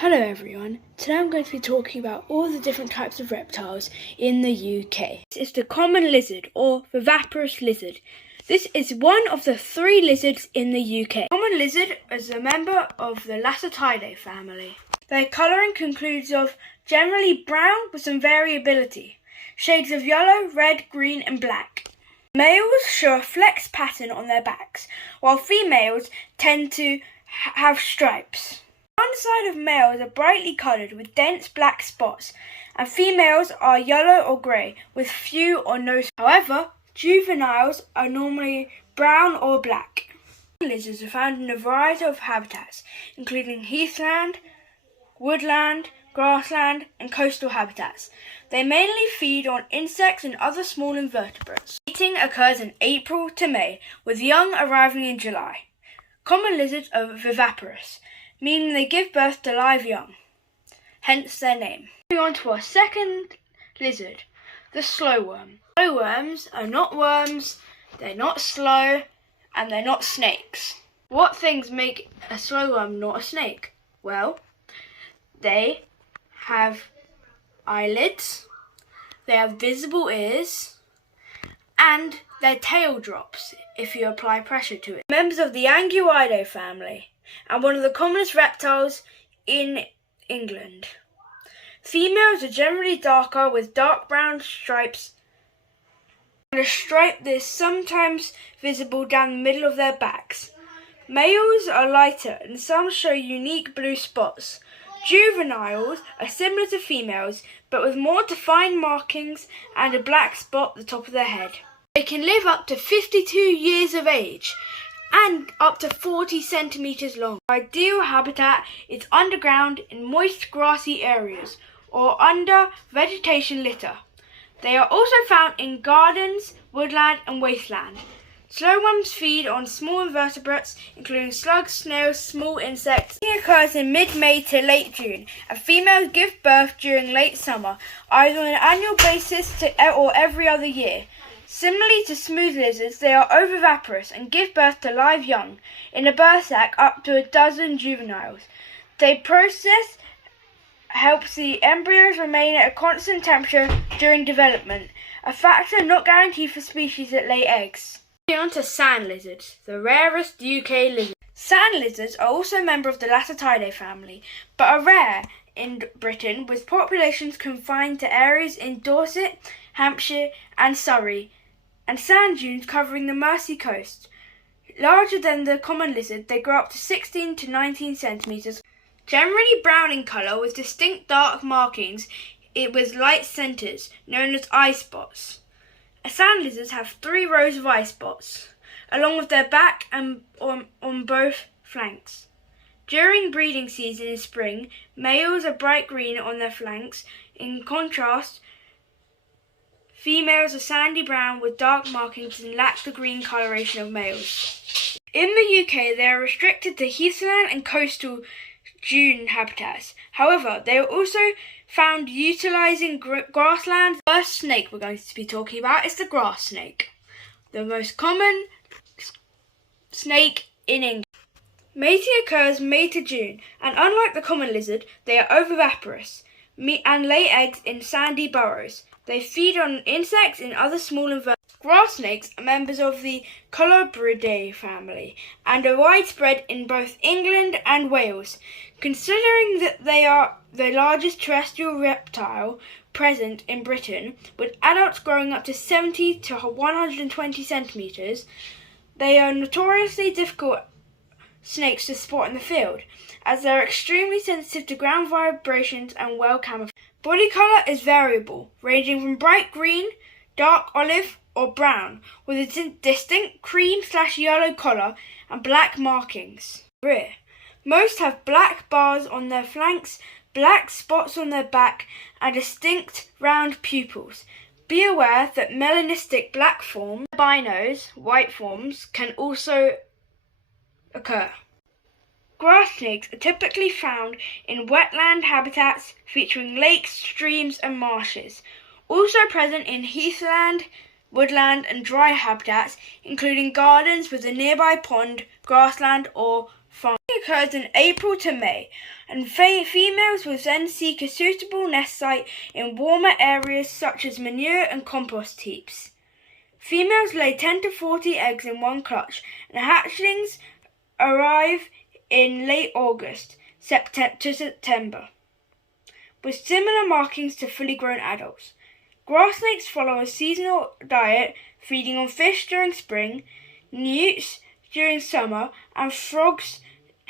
Hello everyone, today I'm going to be talking about all the different types of reptiles in the UK. This is the common lizard or viviparous lizard. This is one of the 3 lizards in the UK. Common lizard is a member of the Lacertidae family. Their colouring concludes of generally brown with some variability, shades of yellow, red, green and black. Males show a flex pattern on their backs, while females tend to have stripes. One side of males are brightly coloured with dense black spots, and females are yellow or grey with few or no spots. However, juveniles are normally brown or black. Lizards are found in a variety of habitats, including heathland, woodland, grassland and coastal habitats. They mainly feed on insects and other small invertebrates. Mating occurs in April to May, with young arriving in July. Common lizards are viviparous, meaning they give birth to live young, hence their name. Moving on to our second lizard, the slow worm. Slow worms are not worms, they're not slow, and they're not snakes. What things make a slow worm not a snake? Well, they have eyelids, they have visible ears, and their tail drops if you apply pressure to it. Members of the Anguidae family, and one of the commonest reptiles in England. Females are generally darker with dark brown stripes and a stripe that is sometimes visible down the middle of their backs. Males are lighter and some show unique blue spots. Juveniles are similar to females but with more defined markings and a black spot at the top of their head. They can live up to 52 years of age and up to 40 centimetres long. Their ideal habitat is underground in moist grassy areas or under vegetation litter. They are also found in gardens, woodland and wasteland. Slow worms feed on small invertebrates including slugs, snails, small insects. Mating occurs in mid-May to late June, and females give birth during late summer, either on an annual basis or every other year. Similarly to smooth lizards, they are oviviparous and give birth to live young in a birth sac up to a dozen juveniles. Their process helps the embryos remain at a constant temperature during development, a factor not guaranteed for species that lay eggs. Moving on to sand lizards, the rarest UK lizard. Sand lizards are also a member of the Lacertidae family, but are rare in Britain, with populations confined to areas in Dorset, Hampshire and Surrey, and sand dunes covering the Mersey coast. Larger than the common lizard, they grow up to 16 to 19 centimetres, generally brown in colour with distinct dark markings with light centres, known as eye spots. Sand lizards have 3 rows of eye spots, along with their back and on both flanks. During breeding season in spring, males are bright green on their flanks. In contrast, females are sandy brown with dark markings and lack the green coloration of males. In the UK, they are restricted to heathland and coastal dune habitats. However, they are also found utilising grasslands. The first snake we're going to be talking about is the grass snake, the most common snake in England. Mating occurs May to June, and unlike the common lizard, they are oviviparous and lay eggs in sandy burrows. They feed on insects and other small invertebrates. Grass snakes are members of the Colubridae family and are widespread in both England and Wales. Considering that they are the largest terrestrial reptile present in Britain, with adults growing up to 70 to 120 centimetres, they are notoriously difficult snakes to spot in the field, as they are extremely sensitive to ground vibrations and well camouflaged. Body colour is variable, ranging from bright green, dark olive or brown, with a distinct cream/yellow collar and black markings. Rear. Most have black bars on their flanks, black spots on their back, and distinct round pupils. Be aware that melanistic black forms, albinos, white forms, can also occur. Grass snakes are typically found in wetland habitats featuring lakes, streams and marshes. Also present in heathland, woodland and dry habitats, including gardens with a nearby pond, grassland or farm. occurs in April to May, and females will then seek a suitable nest site in warmer areas such as manure and compost heaps. Females lay 10 to 40 eggs in one clutch, and hatchlings arrive in late August to September, with similar markings to fully grown adults. Grass snakes follow a seasonal diet, feeding on fish during spring, newts during summer, and frogs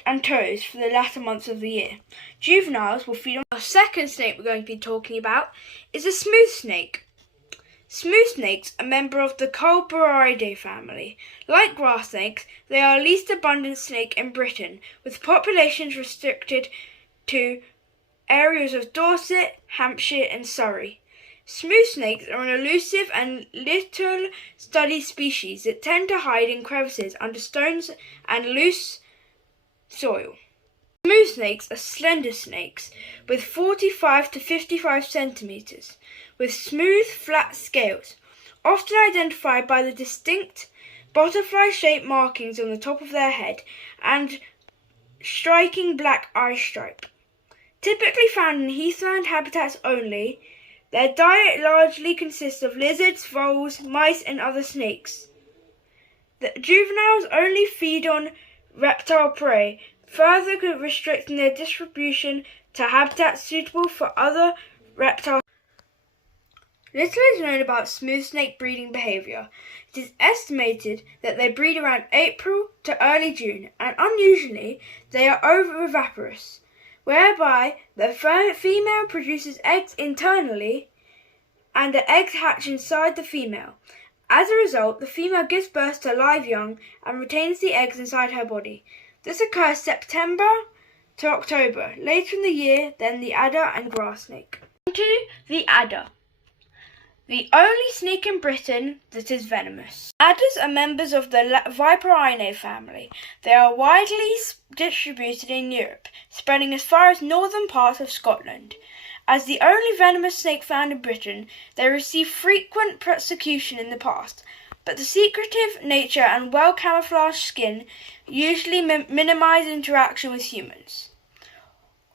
and toads for the latter months of the year. Juveniles will feed on. Our second snake we're going to be talking about is a smooth snake. Smooth snakes are a member of the Culberidae family. Like grass snakes, they are the least abundant snake in Britain, with populations restricted to areas of Dorset, Hampshire and Surrey. Smooth snakes are an elusive and little studied species that tend to hide in crevices under stones and loose soil. Smooth snakes are slender snakes with 45 to 55 centimeters, with smooth, flat scales, often identified by the distinct butterfly-shaped markings on the top of their head and striking black eye stripe. Typically found in heathland habitats only, their diet largely consists of lizards, voles, mice and other snakes. The juveniles only feed on reptile prey, further restricting their distribution to habitats suitable for other reptiles. Little is known about smooth snake breeding behaviour. It is estimated that they breed around April to early June, and unusually they are oviparous, whereby the female produces eggs internally and the eggs hatch inside the female. As a result, the female gives birth to live young and retains the eggs inside her body. This occurs September to October, later in the year than the adder and grass snake. To the adder, the only snake in Britain that is venomous. Adders are members of the Viperaceae family. They are widely distributed in Europe, spreading as far as northern parts of Scotland. As the only venomous snake found in Britain, they received frequent persecution in the past, but the secretive nature and well-camouflaged skin usually minimize interaction with humans.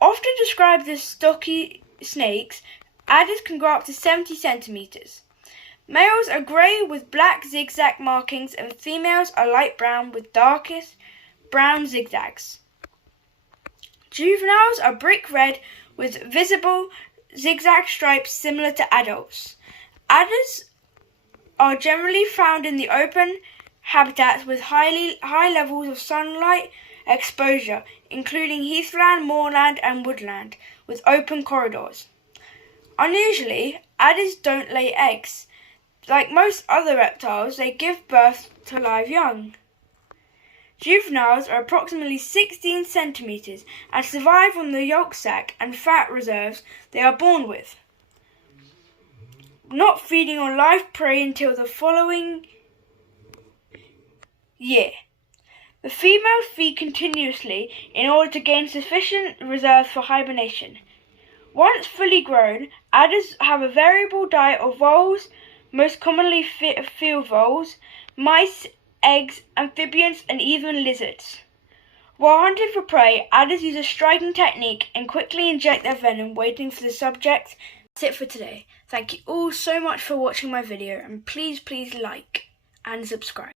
Often described as stocky snakes, adders can grow up to 70 centimeters. Males are grey with black zigzag markings and females are light brown with darkest brown zigzags. Juveniles are brick red with visible zigzag stripes similar to adults. Adders are generally found in the open habitats with high levels of sunlight exposure, including heathland, moorland and woodland, with open corridors. Unusually, adders don't lay eggs. Like most other reptiles, they give birth to live young. Juveniles are approximately 16 centimeters and survive on the yolk sac and fat reserves they are born with, not feeding on live prey until the following year. The females feed continuously in order to gain sufficient reserves for hibernation. Once fully grown, adders have a variable diet of voles, most commonly field voles, mice, eggs, amphibians, and even lizards. While hunting for prey, adders use a striking technique and quickly inject their venom, waiting for the subject. That's it for today. Thank you all so much for watching my video, and please like and subscribe.